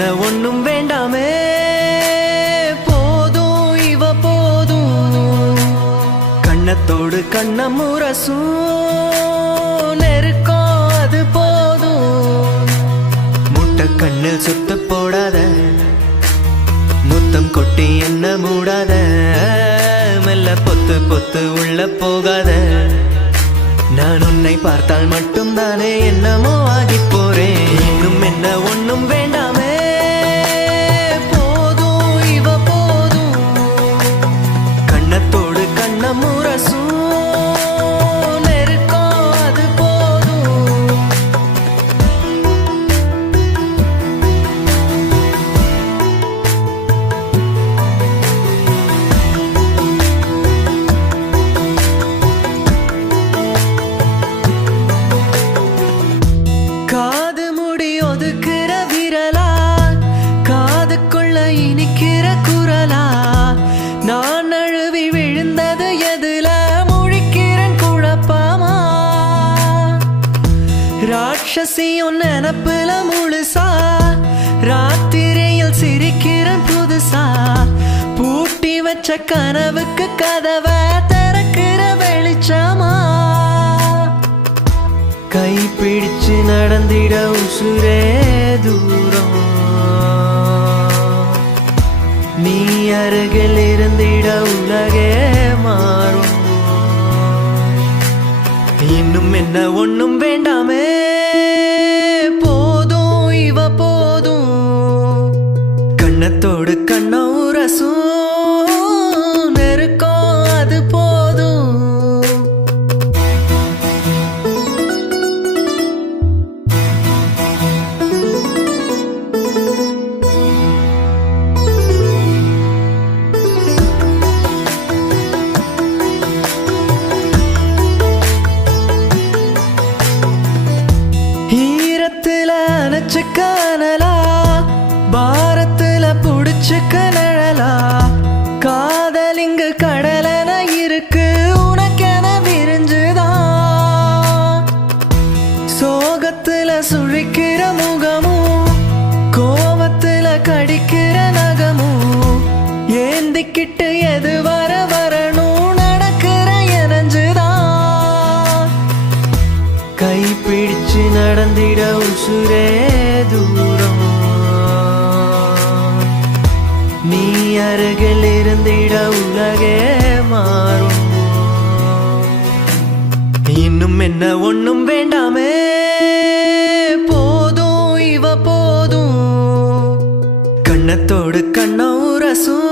என்ன ஒண்ணும் வேண்டாமே போதும் இவ போதும் கண்ணத்தோடு கண்ணம் முரசும் நெருக்கம் அது போதும் முட்டை கண்ணில் சுத்த போடாத முத்தம் கொட்டி என்ன மூடாத மெல்ல பொத்து பொத்து உள்ள போகாத நான் உன்னை பார்த்தால் மட்டும் தானே என்னமோ ஆகி போறேன் இன்னும் என்ன ஒண்ணும் வேண்டாமே போதும் இவ போதும் கண்ணத்தோடு கண்ணம் முரசும் நெருக்கம் அது போதும் காது முடி ஒதுக்குற விரலா காதுக்குள்ள இனிக்கிற குரலா நான் அழுவி விழுந்தது எதுல முழிக்கிறேன் குழப்பமா ராட்சசியும் நினப்புல முழுசா ராத்திரியில் சிரிக்கிறேன் புதுசா பூட்டி வச்ச கனவுக்கு கதவை திறக்கிற வெளிச்சமா கை பிடிச்சு நடந்திட உசுரே தூரம் நீ அருகில் இருந்திட உலகே மாறும் இன்னும் என்ன ஒண்ணும் வேண்டாமே போதும் இவ போதும் கண்ணத்தோடு கண்ணம் உரசும் நெருக்கம் அது போதும் ஈரத்துல அணைச்சு கனலா பாரத்துல புடிச்சு கனழலா காதல் இங்கு கடலென இருக்கு உனக்கென விரிஞ்சுதான் சோகத்துல சுழிக்கிற முகமும் கோபத்துல கடிக்கிற நகமும் ஏந்திக்கிட்டு எது வர வரணும் நடக்கிற எனஞ்சுதான் கை பிடிச்சு நடந்திட உசுரே தூரம் நீ அருகில் இருந்திட உலகே மாறும் இன்னும் என்ன ஒண்ணும் வேண்டாமே போதும் இவ போதும் கண்ணத்தோடு கண்ணம் உரசும்